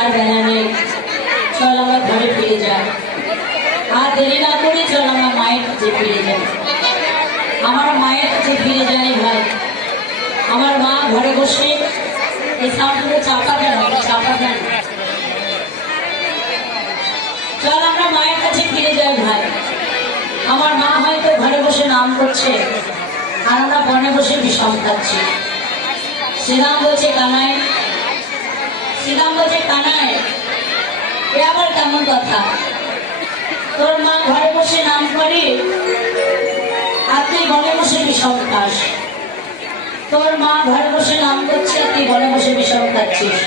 আর বেলা নেই, চল আমরা ঘরে ফিরে যাই। আর দেরি না করে চল আমরা মায়ের কাছে ফিরে যাই। আমার মায়ের কাছে ফিরে যাই ভাই। আমার মা ঘরে বসে এই সাউন্ডগুলো চাপা দেন, চাপা দেন। চল আমরা মায়ের কাছে ফিরে যাই ভাই। আমার মা হয়তো ঘরে বসে নাম করছে আর আমরা বনে বসে বিষম খাচ্ছি। শ্রীরাম বলছে কানাই, শ্রীরাম বলছে কানাই, এ আবার কেমন কথা? তোর মা ঘরে বসে নাম করে আর তুই বনে বসে বিষম খাস। তোর মা ঘরে বসে নাম করছে, তুই বনে বসে বিষম খাচ্ছিস।